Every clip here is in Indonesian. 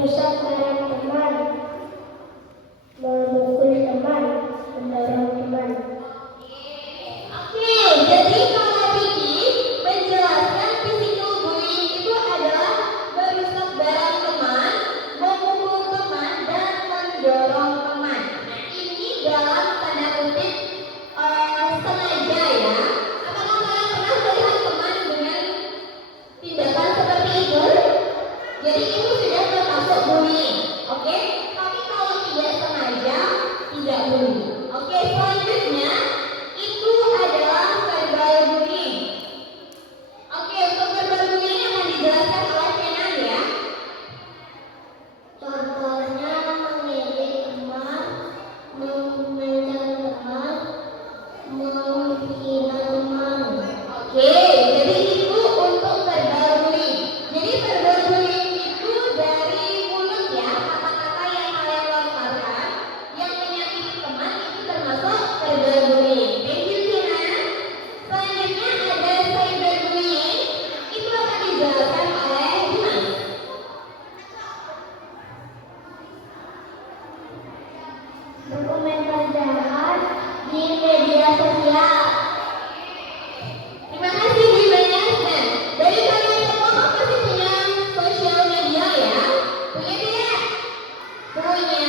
merusak barang teman, memukul teman, mendorong teman. Oke, jadi kalau Vicky menjelaskan physical bullying itu adalah merusak barang teman, memukul teman, dan mendorong teman. Nah, ini dalam tanda kutip sengaja ya. Apakah kalian pernah melihat teman dengan tindakan seperti itu? Jadi itu sudah termasuk bullying, oke? Tapi kalau tidak sengaja, tidak bullying. Oke, selanjutnya itu adalah verbal bullying. Oke, untuk verbal bullying akan dijelaskan oleh Kenan ya. Contohnya mengejek teman, memandang teman, menghina teman. Oke, jadi itu untuk verbal bullying. Jadi verbal bullying itu dari mulut ya, kata-kata yang kalian lontarkan yang menyakiti teman itu termasuk verbal bullying. Thank you Kenan. Selanjutnya ada cyberbullying. Itu akan dijelaskan oleh Dimas. Berkomentar jahat di media sosial. Terima kasih Dimas. Nah, dari kalian semua kan pasti punya sosial media ya? Punya tidak? Punya.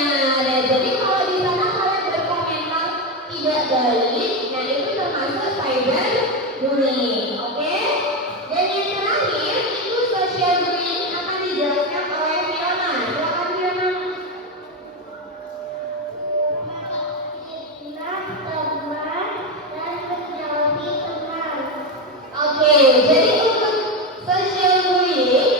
Nah, jadi kalau di sana kalian berkomentar tidak baik, nah itu termasuk cyberbullying, oke? Dan yang terakhir itu social bullying akan dijelaskan oleh Fiona. Silakan Fiona. Fitnah teman dan menjauhi teman. Oke, jadi untuk social bullying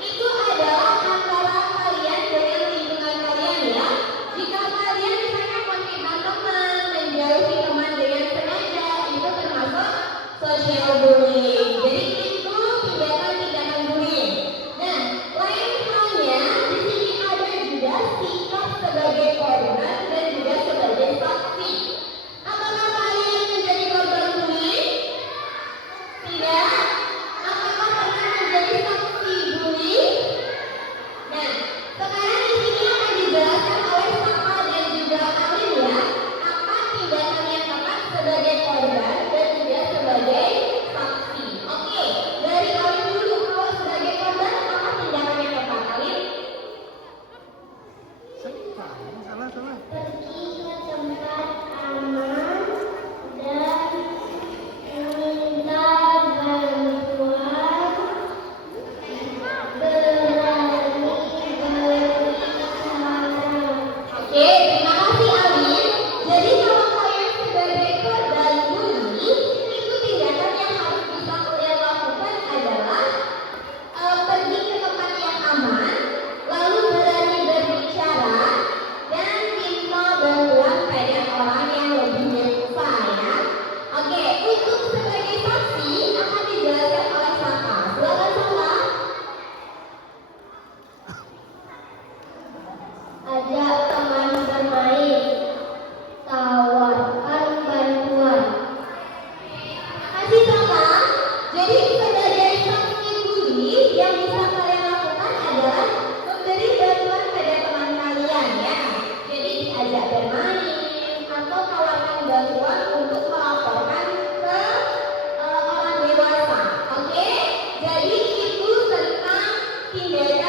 itu adalah antara kalian dengan lingkungan kalian ya. Jika kalian misalnya menghina teman, menjauhi teman dengan sengaja, itu termasuk social bullying. Jadi itu tindakan-tindakan bullying. Nah, lain halnya di sini ada juga sikap sebagai korban dan juga sebagai saksi. Apakah kalian menjadi korban bullying? Tidak. Apakah pernah menjadi saksi bullying? Nah, sekarang di sini akan dijelaskan oleh Saka dan juga Alin ya, apa tindakan yang tepat sebagai korban dan juga sebagai saksi. Oke, dari Alin dulu, kalau sebagai korban apa tindakan yang tepat, Alin? Salah. Pergi ke tempat aman dan minta bantuan, berani berbicara. Oke, terima kasih Alin. Jadi kalau kalian sebagai korban bully, itu tindakan yang harus bisa kalian lakukan adalah pergi ke tempat yang aman, lalu berani berbicara, dan minta bantuan pada orang yang lebih dewasa ya. Oke, untuk sebagai saksi akan dijelaskan oleh Saka. Silakan Saka. Ajak teman bermain, tawarkan bantuan. Kasih Saka. Jadi sebagai saksi bully yang bisa kalian lakukan adalah memberi bantuan pada teman kalian ya. Jadi diajak bermain atau tawarkan bantuan untuk melaporkan ke orang dewasa. Oke? Jadi itu tentang tindakan